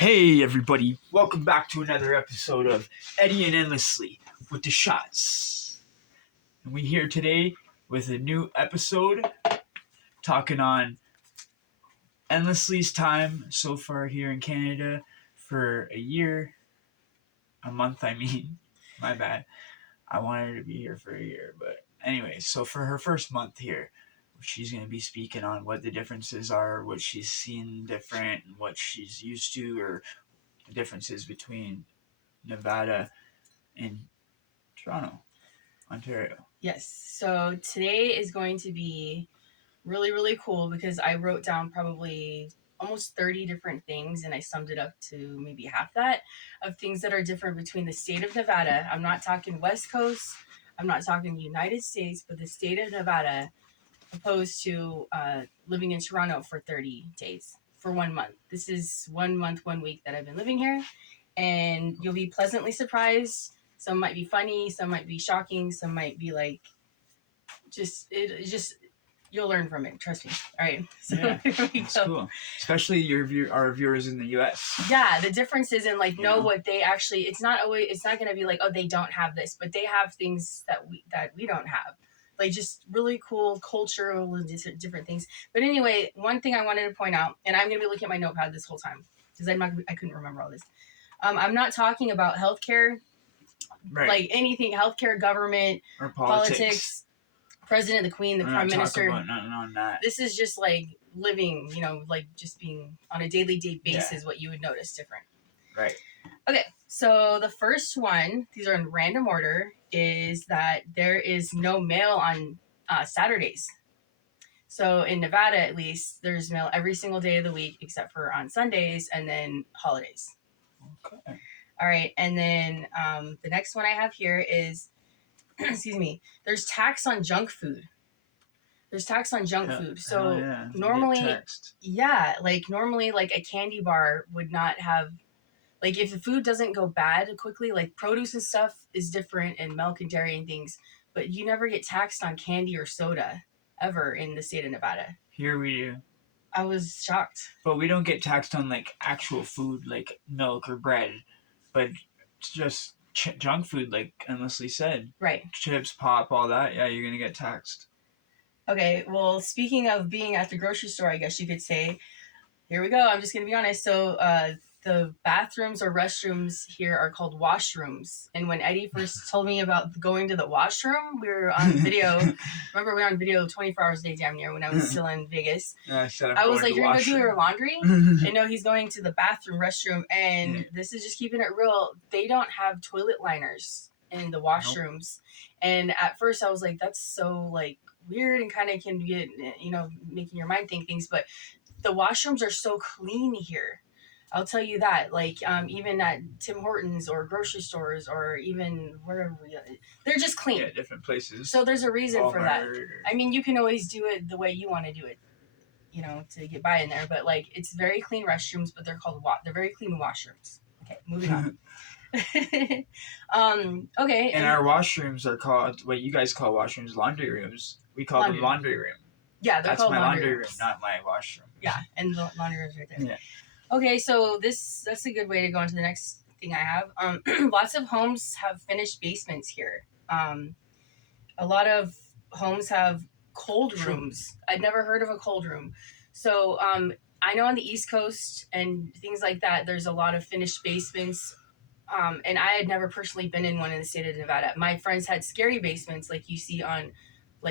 Hey everybody, welcome back to another episode of Eddie and Endlessly with the Shots. And we here today with a new episode talking on Endlessly's time so far here in Canada for a month I mean, my bad. I wanted her to be here for a year, but anyway, so for her first month here, she's going to be speaking on what the differences are, what she's seen different, and what she's used to, or the differences between Nevada and Toronto, Ontario. Yes, so today is going to be really, really cool because I wrote down probably almost 30 different things and I summed it up to maybe half that of things that are different between the state of Nevada. I'm not talking West Coast, I'm not talking United States, but the state of Nevada opposed to living in Toronto for 30 days, for 1 month. This is 1 month, 1 week that I've been living here, and you'll be pleasantly surprised. Some might be funny, some might be shocking, some might be like, you'll learn from it. Trust me. All right. So yeah, that's cool. Especially our viewers in the U.S. Yeah, the differences in know what they actually. It's not going to be like, oh, they don't have this, but they have things that we don't have. Like just really cool cultural different things. But anyway, one thing I wanted to point out, and I'm going to be looking at my notepad this whole time because I couldn't remember all this. I'm not talking about healthcare, Right. like anything healthcare, government, or politics. President, the Queen, the Prime Minister. About nothing on that. This is just like living, like just being on a daily basis, what you would notice different. Right. Okay, so the first one, these are in random order, is that there is no mail on Saturdays. So in Nevada, at least, there's mail every single day of the week except for on Sundays and then holidays. Okay. All right, and then the next one I have here is, excuse me, there's tax on junk food. There's tax on junk food. So normally, normally a candy bar would not have, if the food doesn't go bad quickly, like produce and stuff is different and milk and dairy and things, but you never get taxed on candy or soda ever in the state of Nevada. Here we do. I was shocked. But we don't get taxed on actual food like milk or bread, but it's just junk food like Endlessly said. Right. Chips, pop, all that. Yeah, you're going to get taxed. Okay, well, speaking of being at the grocery store, I guess you could say, here we go. I'm just going to be honest. So the bathrooms or restrooms here are called washrooms. And when Eddie first told me about going to the washroom, we were on video. Remember, we were on video 24 hours a day damn near when I was still in Vegas. I was like, you're going to go do your laundry? And no, he's going to the restroom. And this is just keeping it real. They don't have toilet liners in the washrooms. Nope. And at first I was like, that's so weird and kind of can get, making your mind think things. But the washrooms are so clean here. I'll tell you that, even at Tim Hortons or grocery stores or even wherever they're just clean. Yeah, different places. So there's a reason for that. I mean, you can always do it the way you want to do it, to get by in there. But it's very clean restrooms, but they're called they're very clean washrooms. Okay, moving on. Okay. And our washrooms are called what you guys call washrooms, laundry rooms. We call them laundry room. Yeah, that's called my laundry room, rooms. not my washroom. Yeah, and the laundry room's right there. Yeah. Okay, so that's a good way to go into the next thing I have. Lots of homes have finished basements here. A lot of homes have cold rooms. I'd never heard of a cold room. So I know on the East Coast and things like that, there's a lot of finished basements. And I had never personally been in one in the state of Nevada. My friends had scary basements like you see on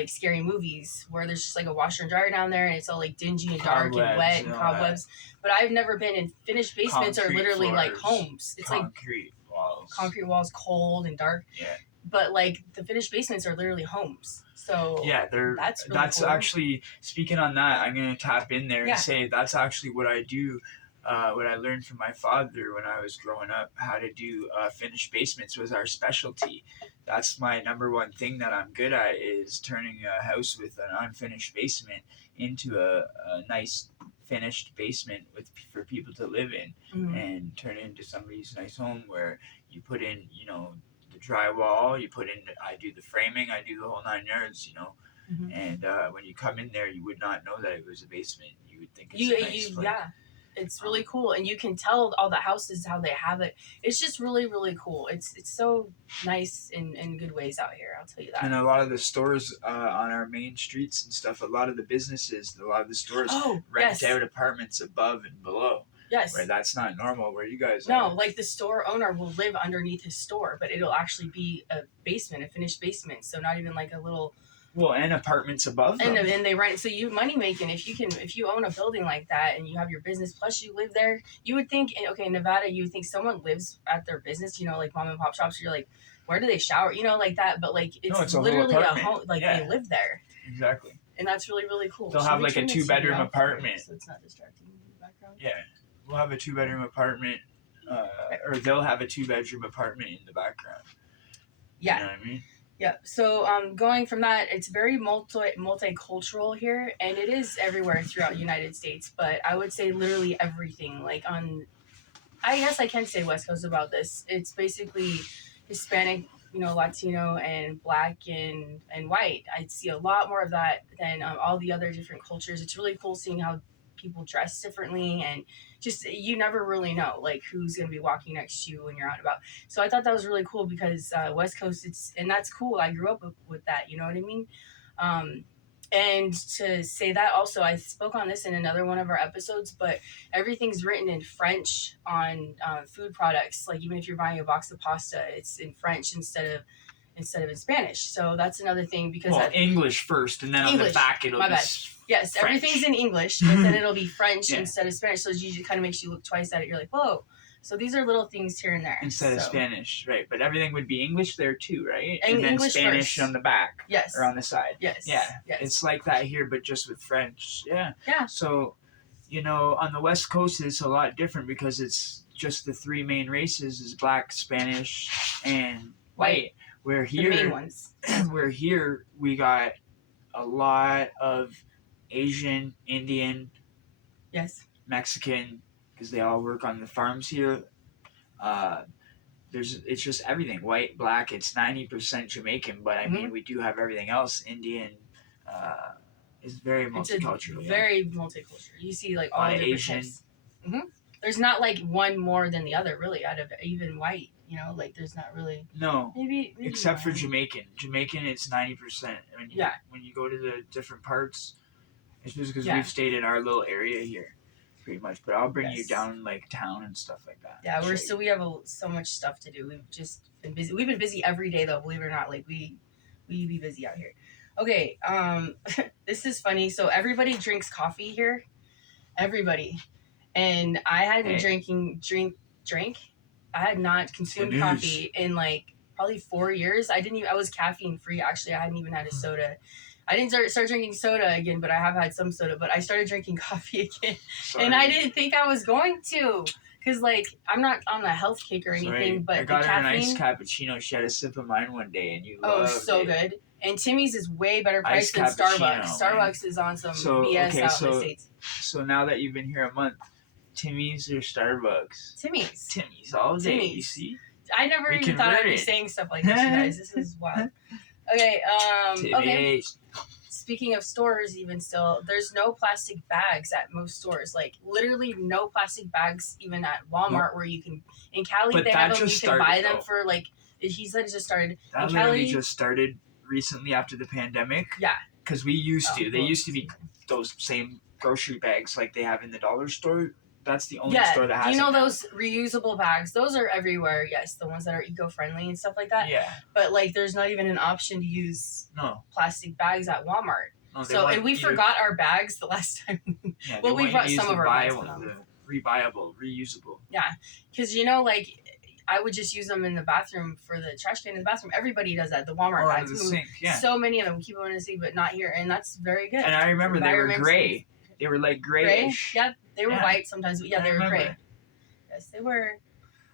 scary movies where there's just a washer and dryer down there and it's all dingy and dark and wet and cobwebs. But I've never been in finished basements. Concrete are literally floors, homes. It's concrete walls. Concrete walls, cold and dark. Yeah. But the finished basements are literally homes. So yeah, that's cool. Actually, speaking on that, I'm gonna tap in there and say that's actually what I do. What I learned from my father when I was growing up, how to do finished basements was our specialty. That's my number one thing that I'm good at, is turning a house with an unfinished basement into a nice finished basement for people to live in, and turn it into somebody's nice home where you put in, the drywall, I do the framing, I do the whole 9 yards, and when you come in there, you would not know that it was a basement. You would think it's a nice place. Yeah. It's really cool, and you can tell all the houses how they have it. It's just really, really cool. It's so nice in good ways out here. I'll tell you that. And a lot of the stores on our main streets and stuff, a lot of the businesses, a lot of the stores rent out apartments above and below. Yes. Where that's not normal where you guys No, are. like the store owner will live underneath his store, but it'll actually be a basement, a finished basement. So not even like a little. Well, and apartments above them. And they rent. So you money making if you own a building like that and you have your business plus you live there. You would think in Nevada you would think someone lives at their business. You know, like mom and pop shops. You're like, where do they shower? You know, like that. But like it's literally a home. Like they live there. Exactly. And that's really, really cool. They'll have like a 2-bedroom apartment. So it's not distracting in the background. Yeah. We'll have a 2-bedroom apartment, or they'll have a 2-bedroom apartment in the background. Yeah. You know what I mean? Yeah. So going from that, it's very multicultural here, and it is everywhere throughout the United States. But I would say literally everything. Like I guess I can say West Coast about this. It's basically Hispanic, Latino, and Black and white. I see a lot more of that than all the other different cultures. It's really cool seeing how people dress differently, and just you never really know like who's going to be walking next to you when you're out and about. So I thought that was really cool because West Coast, and that's cool. I grew up with that, you know what I mean? And to say that also, I spoke on this in another one of our episodes, but everything's written in French on food products. Like even if you're buying a box of pasta, it's in French instead of in Spanish. So that's another thing because English first, and then on the back it'll be yes, French. Everything's in English, but then it'll be French instead of Spanish. So it usually kind of makes you look twice at it. You're like, whoa. So these are little things here and there. Instead of Spanish, right? But everything would be English there too, right? And then English Spanish first. on the back. Yes. Or on the side. Yes. Yeah. Yes. It's like that here, but just with French. Yeah. Yeah. So, on the West Coast, it's a lot different because it's just the 3 main races is Black, Spanish, and white. Where here, the main ones. Where here we got a lot of Asian, Indian, yes, Mexican, because they all work on the farms here. It's just everything, white, black. It's 90% Jamaican, but I mean we do have everything else. Indian is very multicultural. Very multicultural. You see like all different Asian. Types. Mm-hmm. There's not like one more than the other, really. Out of even white, like there's not really. No. Maybe except for Jamaican. Jamaican, it's 90%. When you go to the different parts, it's just because we've stayed in our little area here, pretty much. But I'll bring you down like town and stuff like that. Yeah, we have so much stuff to do. We've just been busy. We've been busy every day though. Believe it or not, like we be busy out here. Okay, this is funny. So everybody drinks coffee here. Everybody. And I hadn't I had not consumed coffee in like probably 4 years. I was caffeine free. Actually, I hadn't even had a soda. I didn't start drinking soda again, but I have had some soda. But I started drinking coffee again. Sorry. And I didn't think I was going to. Because, like, I'm not on a health kick or anything, but I got her an iced cappuccino. She had a sip of mine one day, and you loved so it. Good. And Timmy's is way better priced than Starbucks. Man. Starbucks is on some BS out in the States. So now that you've been here a month, Timmy's or Starbucks? Timmy's all day, you see? I never even thought I'd be saying stuff like this, you guys. This is wild. Okay, okay. Speaking of stores, even still, there's no plastic bags at most stores. Like, literally no plastic bags even at Walmart where you can... In Cali, they have them. You can buy them for, like... He said it just started. That literally just started recently after the pandemic. Yeah. Because we used to. They used to be those same grocery bags like they have in the dollar store. That's the only store that has do you know those reusable bags? Those are everywhere, yes. The ones that are eco-friendly and stuff like that. Yeah. But, like, there's not even an option to use plastic bags at Walmart. No, and we forgot our bags the last time. Yeah, well, we brought some of our bags. Reviable, reusable. Yeah. Because, like... I would just use them in the bathroom for the trash can in the bathroom. Everybody does that. The Walmart bags. The sink, so many of them. Keep them in the sink, but not here. And that's very good. And I remember they were gray. They were like grayish. Gray? Yeah, they were white sometimes. But they were gray. Yes, they were.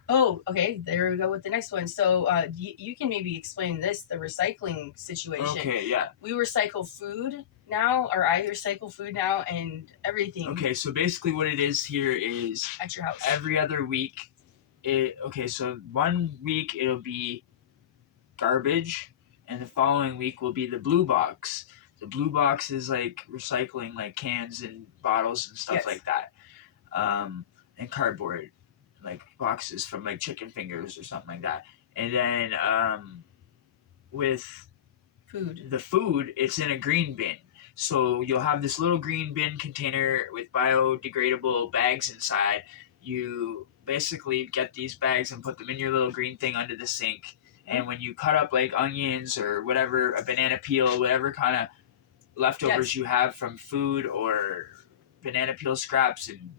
Oh, okay. There we go with the next one. So you can maybe explain this, the recycling situation. Okay, yeah. We recycle food now, or I recycle food now and everything. Okay, so basically what it is here is... At your house. Every other week... so 1 week it'll be garbage, and the following week will be the blue box. The blue box is like recycling like cans and bottles and stuff like that. and cardboard, like boxes from like chicken fingers or something like that. And then with Food. the food, it's in a green bin. So you'll have this little green bin container with biodegradable bags inside. You basically get these bags and put them in your little green thing under the sink. And when you cut up like onions or whatever, a banana peel, whatever kind of leftovers you have from food or banana peel scraps and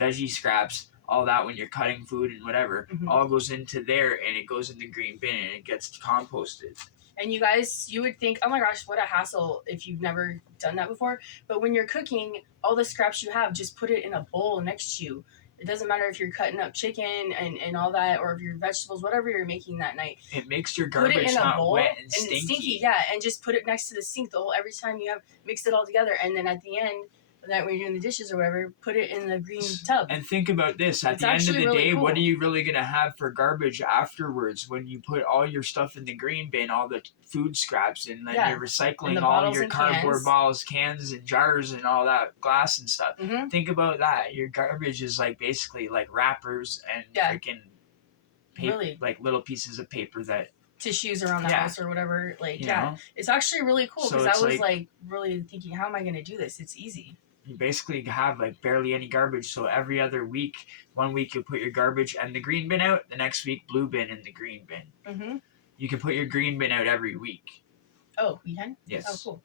veggie scraps, all that when you're cutting food and whatever, all goes into there and it goes in the green bin and it gets composted. And you guys, you would think, oh my gosh, what a hassle if you've never done that before. But when you're cooking, all the scraps you have, just put it in a bowl next to you. It doesn't matter if you're cutting up chicken and all that, or if your vegetables, whatever you're making that night. It makes your garbage not wet and stinky. Yeah, and just put it next to the sink every time you have mixed it all together. And then at the end, that when you're doing the dishes or whatever, put it in the green tub. And think about this. At the end of the day, what are you really going to have for garbage afterwards when you put all your stuff in the green bin, all the food scraps, and then you're recycling all your cardboard bottles, cans, and jars, and all that glass and stuff. Think about that. Your garbage is like basically like wrappers and freaking paper, like little pieces of paper that... tissues around the house or whatever. Like, you know? It's actually really cool because So I was like really thinking, how am I going to do this? It's easy. You basically have like barely any garbage. So every other week, 1 week you put your garbage and the green bin out. The next week, blue bin and the green bin. You can put your green bin out every week. Oh, you can? Yes. Oh, cool.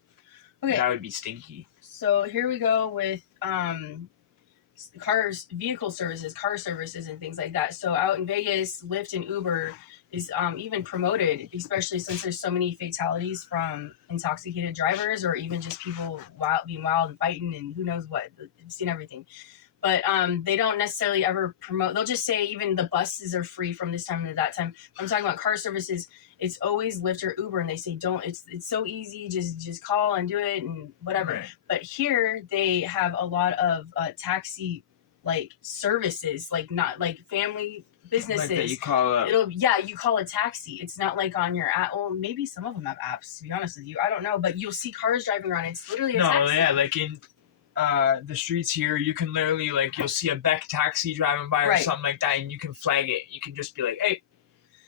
Okay. That would be stinky. So here we go with vehicle services, car services, and things like that. So out in Vegas, Lyft and Uber is even promoted, especially since there's so many fatalities from intoxicated drivers or even just people being wild and fighting and who knows what. I've seen everything. But they don't necessarily ever promote. They'll just say even the buses are free from this time to that time. I'm talking about car services. It's always Lyft or Uber, and they say don't. It's so easy. Just call and do it and whatever. Right. But here they have a lot of taxi like services, like not like family businesses. Like that you call up. You call a taxi. It's not like on your app. Well, maybe some of them have apps, to be honest with you. I don't know, but you'll see cars driving around. It's literally a taxi. No, yeah, like in the streets here, you can literally like you'll see a Beck taxi driving by or something like that, and you can flag it. You can just be like, hey,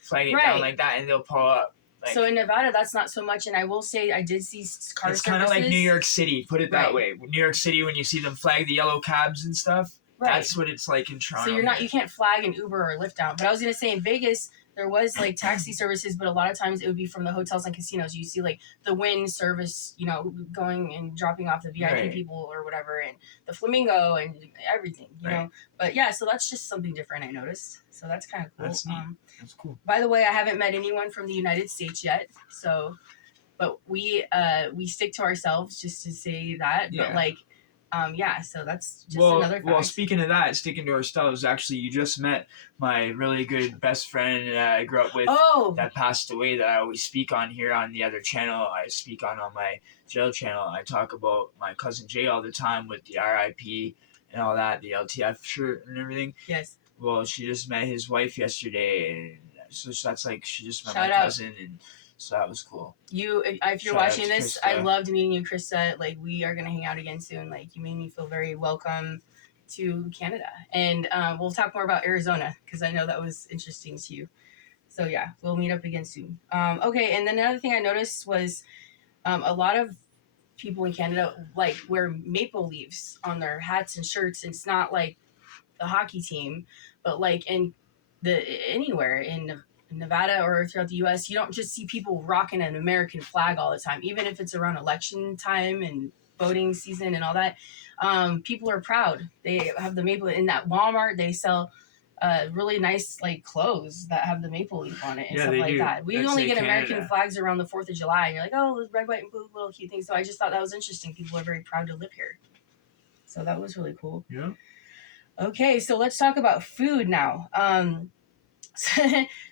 flag it down like that, and they'll pull up. Like, so in Nevada, that's not so much, and I will say I did see car services. It's kind of like New York City. Put it that way. New York City, when you see them flag the yellow cabs and stuff. Right. That's what it's like in Toronto. So you can't flag an Uber or Lyft down. But I was gonna say in Vegas there was like taxi services, but a lot of times it would be from the hotels and casinos. You see like the Wynn service, going and dropping off the VIP people or whatever, and the Flamingo and everything, you know. But yeah, so that's just something different I noticed. So that's kind of cool. That's neat. That's cool. By the way, I haven't met anyone from the United States yet, so but we stick to ourselves just to say that. Yeah. But like. So that's just another fact. Well, speaking of that, sticking to ourselves, actually, you just met my really good best friend I grew up with that passed away that I always speak on here on the other channel. I speak on my jail channel. I talk about my cousin Jay all the time with the RIP and all that, the LTF shirt and everything. Yes. Well, she just met his wife yesterday, and so that's like she just met my cousin, and so that was cool. If you're watching this, Krista. I loved meeting you, Krista. Like, we are going to hang out again soon. Like, you made me feel very welcome to Canada. And we'll talk more about Arizona, because I know that was interesting to you. So, yeah, we'll meet up again soon. Okay, and then another thing I noticed was a lot of people in Canada, like, wear maple leaves on their hats and shirts. It's not like the hockey team, but, like, anywhere in Nevada or throughout the U.S., you don't just see people rocking an American flag all the time, even if it's around election time and voting season and all that. People are proud. They have the maple. In that Walmart, they sell really nice like clothes that have the maple leaf on it and stuff like that. We only get American flags around the 4th of July, and you're like, oh, red, white, and blue, little cute things. So I just thought that was interesting. People are very proud to live here. So that was really cool. Yeah. Okay, so let's talk about food now.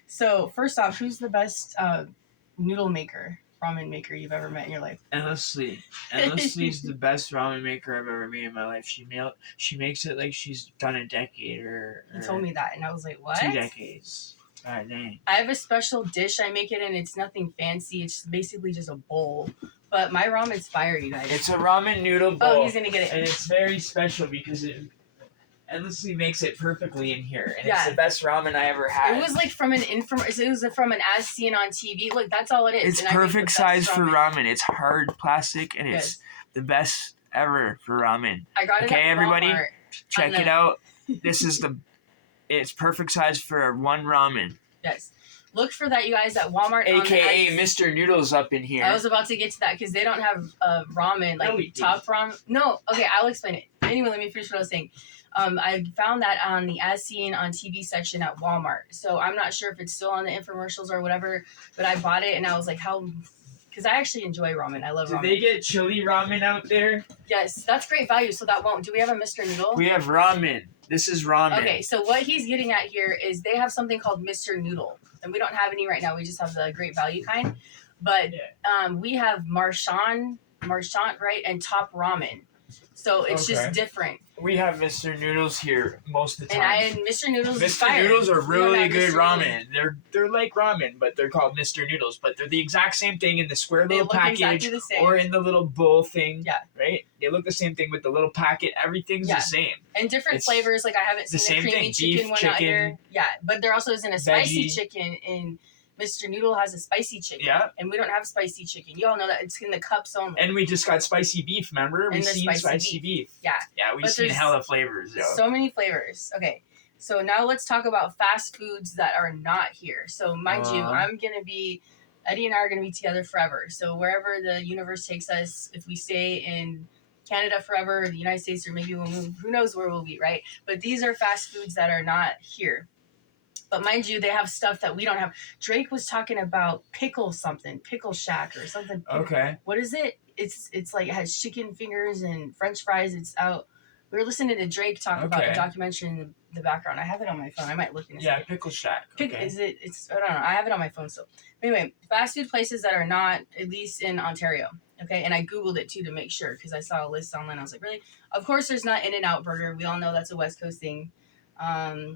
So first off, who's the best noodle maker, ramen maker you've ever met in your life? Endlessly is the best ramen maker I've ever made in my life. She makes it like she's done a decade or You told me that, and I was like, what? 2 decades. God dang. I have a special dish I make it, and it's nothing fancy. It's basically just a bowl. But my ramen's fire, you guys. It's a ramen noodle bowl. Oh, he's gonna get it. And it's very special because Endlessly makes it perfectly in here, and Yeah. it's the best ramen I ever had. It was like from an it was from an as seen on TV. Look, that's all it is. It's And I make the perfect best size for ramen. It's hard plastic, and Yes. it's the best ever for ramen. I got it Okay, at everybody, Walmart. check it out. This is it's perfect size for one ramen. Yes. Look for that, you guys, at Walmart. AKA Mr. Noodles up in here. I was about to get to that because they don't have ramen, like top ramen. No, okay, I'll explain it. Anyway, let me finish what I was saying. I found that on the as seen on TV section at Walmart. So I'm not sure if it's still on the infomercials or whatever, but I bought it and I was like, how? Because I actually enjoy ramen. I love ramen. Do they get chili ramen out there? Yes, that's great value. So that won't. Do we have a Mr. Noodle? We have ramen. This is ramen. Okay, so what he's getting at here is they have something called Mr. Noodle. And we don't have any right now. We just have the great value kind. But we have Marchand, right? And Top Ramen. So it's just different. We have Mr. Noodles here most of the time. And Mr. Noodles is Mr. fire. Noodles are really good Mr. ramen. They're like ramen, but they're called Mr. Noodles. But they're the exact same thing in the square little package exactly the same. or in the little bowl thing. Yeah. Right? They look the same thing with the little packet. Everything's the same. And different flavors. Like I haven't seen the creamy chicken one out here. Yeah. But there also isn't a spicy chicken in Mr. Noodle has a spicy chicken. Yeah. And we don't have spicy chicken. You all know that it's in the cups only. And we just got spicy beef, remember? We've seen spicy beef. Yeah. Yeah, we've seen hella flavors. Yo. So many flavors. Okay. So now let's talk about fast foods that are not here. So mind you, Eddie and I are going to be together forever. So wherever the universe takes us, if we stay in Canada forever, the United States, or maybe we'll move, who knows where we'll be, right? But these are fast foods that are not here. But mind you, they have stuff that we don't have. Drake was talking about Pickle Shack or something. Okay. What is it? It's like it has chicken fingers and French fries. It's out. We were listening to Drake talk about the documentary in the background. I have it on my phone. I might look in a second. Pickle Shack. Is it? It's I don't know. I have it on my phone still. Anyway, fast food places that are not, at least in Ontario. Okay, and I Googled it too to make sure because I saw a list online. I was like, really? Of course, there's not In-N-Out Burger. We all know that's a West Coast thing.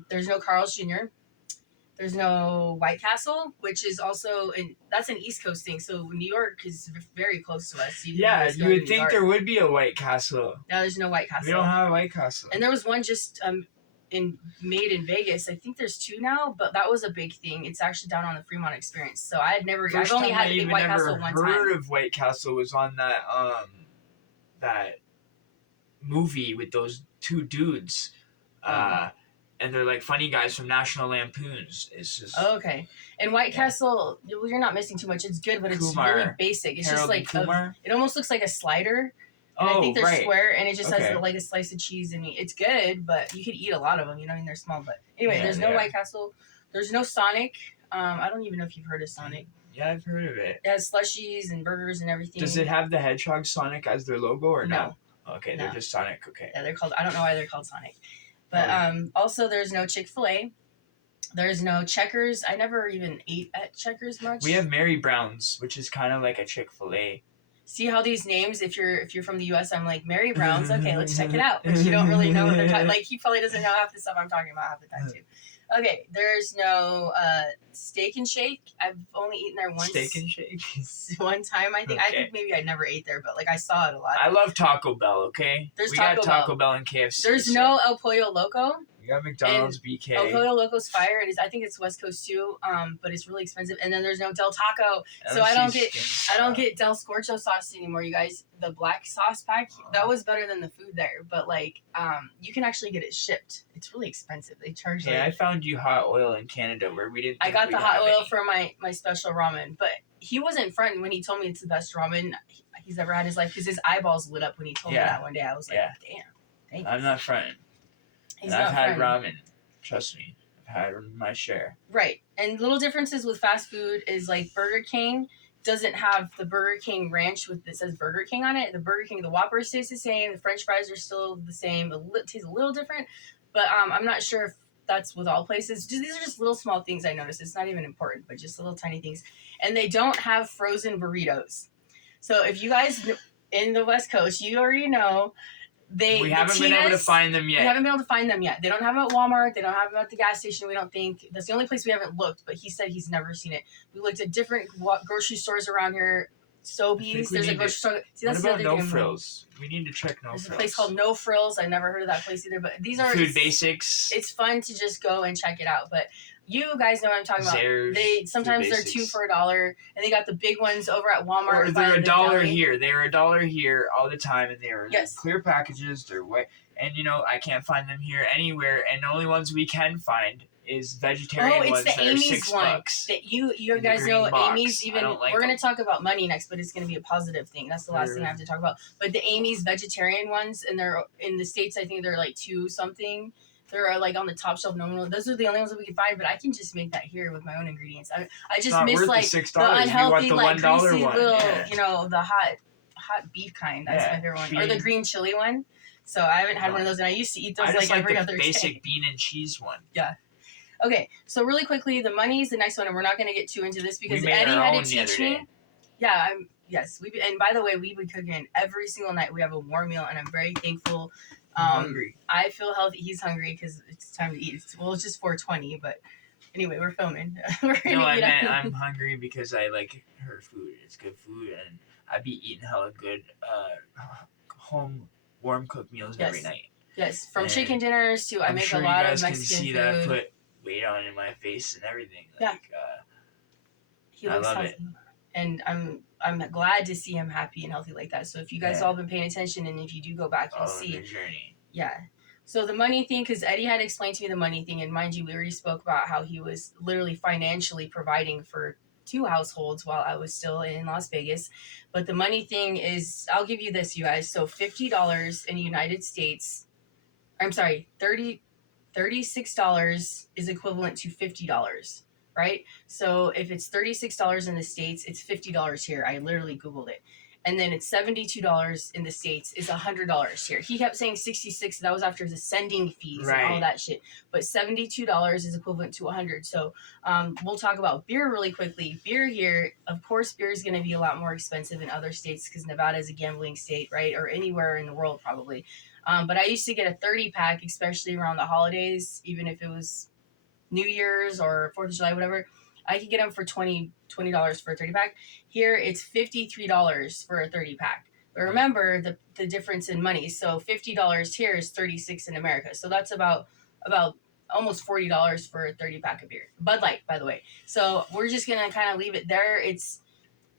There's no Carl's Jr. There's no White Castle, which is also that's an East Coast thing. So New York is very close to us. You would think there would be a White Castle. No, there's no White Castle. We don't have a White Castle. And there was one just made in Vegas. I think there's two now, but that was a big thing. It's actually down on the Fremont Experience. So I've only had a White Castle one time. Heard of White Castle was on that movie with those two dudes. And they're like funny guys from National Lampoons. It's just okay. And White Castle, you're not missing too much. It's good, but it's really basic. It's Harold just like it almost looks like a slider. And I think they're square, and it just has like a slice of cheese and meat. It's good, but you could eat a lot of them. You know, I mean, they're small. But anyway, there's no White Castle. There's no Sonic. I don't even know if you've heard of Sonic. Yeah, I've heard of it. It has slushies and burgers and everything. Does it have the Hedgehog Sonic as their logo or no? Okay, no. They're just Sonic. Okay. Yeah, they're called. I don't know why they're called Sonic. But also, there's no Chick-fil-A. There's no Checkers. I never even ate at Checkers much. We have Mary Brown's, which is kind of like a Chick-fil-A. See how these names, if you're from the U.S., I'm like, Mary Brown's, okay, let's check it out. But you don't really know what they're talking. Like, he probably doesn't know half the stuff I'm talking about half the time, too. Okay, there's no Steak and Shake. I've only eaten there once. Steak and Shake? One time, I think. Okay. I think maybe I never ate there, but, like, I saw it a lot. I love Taco Bell, okay? We got Taco Bell and KFC. There's no El Pollo Loco. We got McDonald's, BK. El Pollo Loco's fire. I think it's West Coast too, but it's really expensive. And then there's no Del Taco, so I don't get Del Scorcho sauce anymore. You guys, the black sauce pack that was better than the food there, but like you can actually get it shipped. It's really expensive. They charge. Yeah, I found you hot oil in Canada where we didn't. I got the hot oil for my special ramen, but he wasn't fronting when he told me it's the best ramen he's ever had in his life because his eyeballs lit up when he told me that one day. I was like, damn, thank you. I'm not fronting. I've had ramen. Trust me. I've had my share. Right. And little differences with fast food is like Burger King doesn't have the Burger King ranch that says Burger King on it. The Burger King, the Whopper stays the same. The French fries are still the same. It tastes a little different. But I'm not sure if that's with all places. These are just little small things I noticed. It's not even important, but just little tiny things. And they don't have frozen burritos. So if you guys in the West Coast, you already know... We haven't been able to find them yet. They don't have them at Walmart. They don't have them at the gas station, we don't think. That's the only place we haven't looked, but he said he's never seen it. We looked at different grocery stores around here. Sobeys. There's a grocery store. See, that's what the about other No thing. Frills? We need to check No There's Frills. a place called No Frills. I never heard of that place either. But these are Food Basics. It's fun to just go and check it out. But you guys know what I'm talking about. Zehrs, Sometimes they're Food 2 for $1, and they got the big ones over at Walmart. Or they're $1 here. They're $1 here all the time, and they're clear packages. They're white, and I can't find them here anywhere. And the only ones we can find is vegetarian ones that are $6. That you guys know Amy's. Even we're gonna talk about money next, but it's gonna be a positive thing. That's the last thing I have to talk about. But the Amy's vegetarian ones, and they're in the States. I think they're like 2 something. They're like on the top shelf. No, those are the only ones that we can find. But I can just make that here with my own ingredients. I just miss like the unhealthy, like greasy little, the hot beef kind. That's my favorite one, or the green chili one. So I haven't had one of those, and I used to eat those like every other day. Basic bean and cheese one. Yeah. Okay, so really quickly, the money is the next one, and we're not going to get too into this because Eddie had to teach me. Yeah, yes. And by the way, we've been cooking every single night. We have a warm meal, and I'm very thankful. I'm hungry. I feel healthy. He's hungry because it's time to eat. It's just 4:20, but anyway, we're filming. I'm hungry because I like her food. It's good food, and I be eating hella good home warm cooked meals every night. Yes, from chicken dinners to I make a lot of Mexican food. I'm sure you guys can see that put weight on in my face and everything. He looks healthy. And I'm glad to see him happy and healthy like that. So if you guys all been paying attention, and if you do go back, you'll see. The journey. Yeah. So the money thing, because Eddie had explained to me the money thing, and mind you, we already spoke about how he was literally financially providing for 2 households while I was still in Las Vegas. But the money thing is, I'll give you this, you guys. So $50 in the United States, I'm sorry, $36 is equivalent to $50, right? So if it's $36 in the States, it's $50 here. I literally Googled it. And then it's $72 in the States is $100 here. He kept saying 66. That was after the sending fees and all that shit. But $72 is equivalent to 100. So we'll talk about beer really quickly. Beer here, of course, beer is going to be a lot more expensive in other states because Nevada is a gambling state, right? Or anywhere in the world probably. But I used to get a 30-pack, especially around the holidays, even if it was New Year's or 4th of July, whatever. I could get them for $20 for a 30-pack. Here, it's $53 for a 30-pack. But remember the difference in money. So $50 here is $36 in America. So that's about almost $40 for a 30-pack of beer. Bud Light, by the way. So we're just going to kind of leave it there.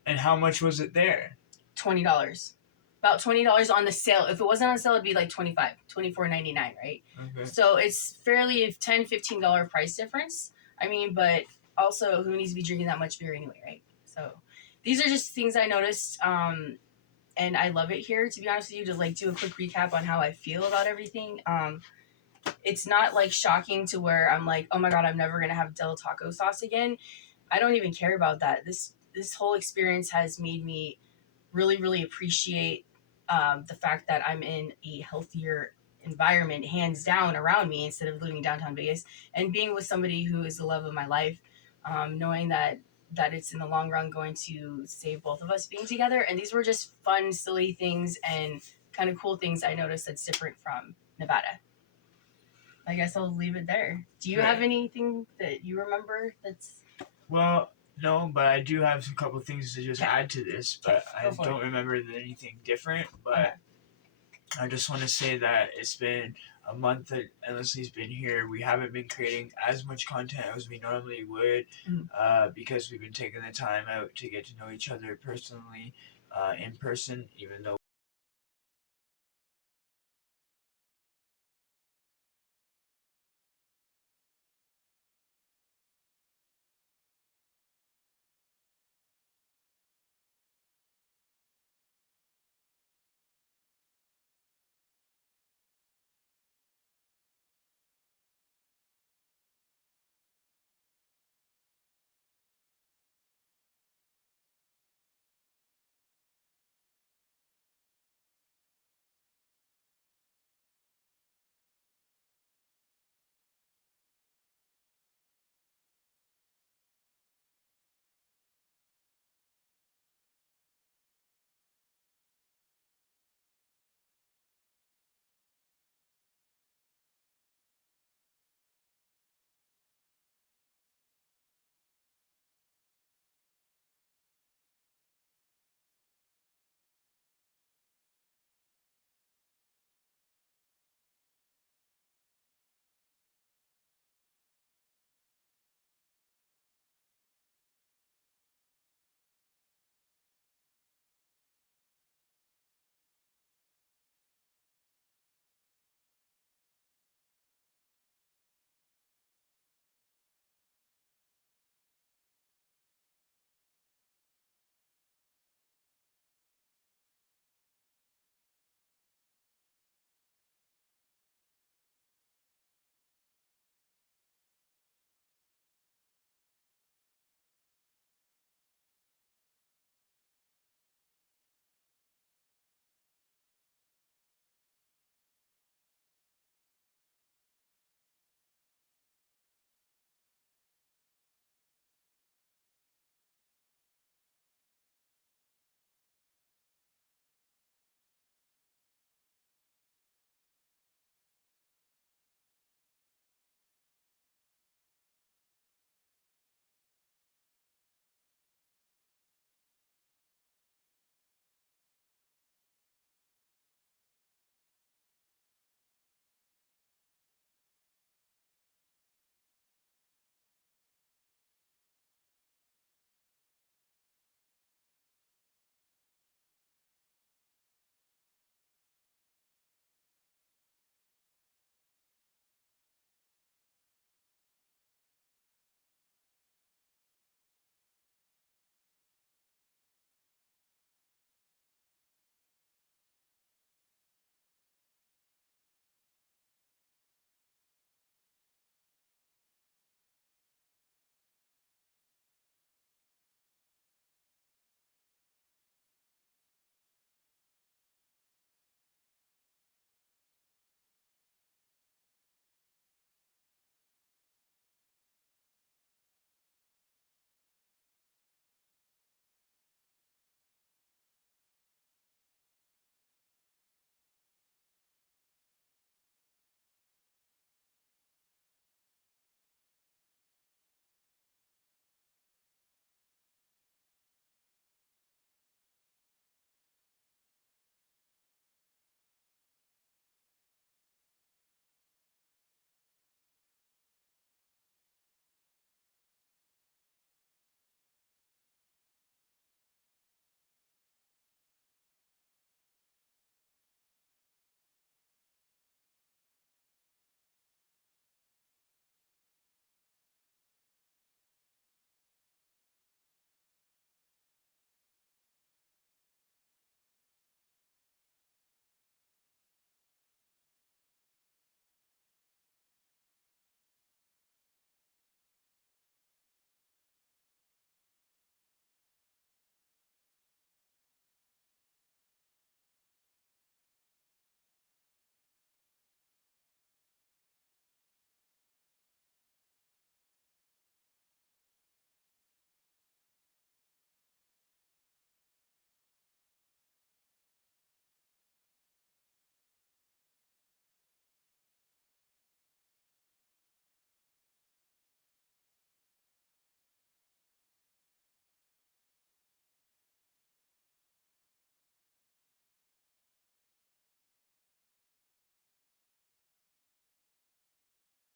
And how much was it there? $20. About $20 on the sale. If it wasn't on sale, it'd be like $24.99, right? Okay. So it's fairly a $10, $15 price difference. I mean, but also, who needs to be drinking that much beer anyway, right? So these are just things I noticed, and I love it here, to be honest with you, to like do a quick recap on how I feel about everything. It's not like shocking to where I'm like, oh my God, I'm never going to have Del Taco sauce again. I don't even care about that. This whole experience has made me really, really appreciate the fact that I'm in a healthier environment, hands down, around me, instead of living downtown Vegas, and being with somebody who is the love of my life, knowing that it's in the long run going to save both of us being together. And these were just fun, silly things and kind of cool things I noticed that's different from Nevada. I guess I'll leave it there. Do you have anything that you remember that's... Well, no, but I do have a couple of things to just add to this, but I don't remember anything different. But I just want to say that it's been a month that Endlessly's been here. We haven't been creating as much content as we normally would because we've been taking the time out to get to know each other personally, in person, even though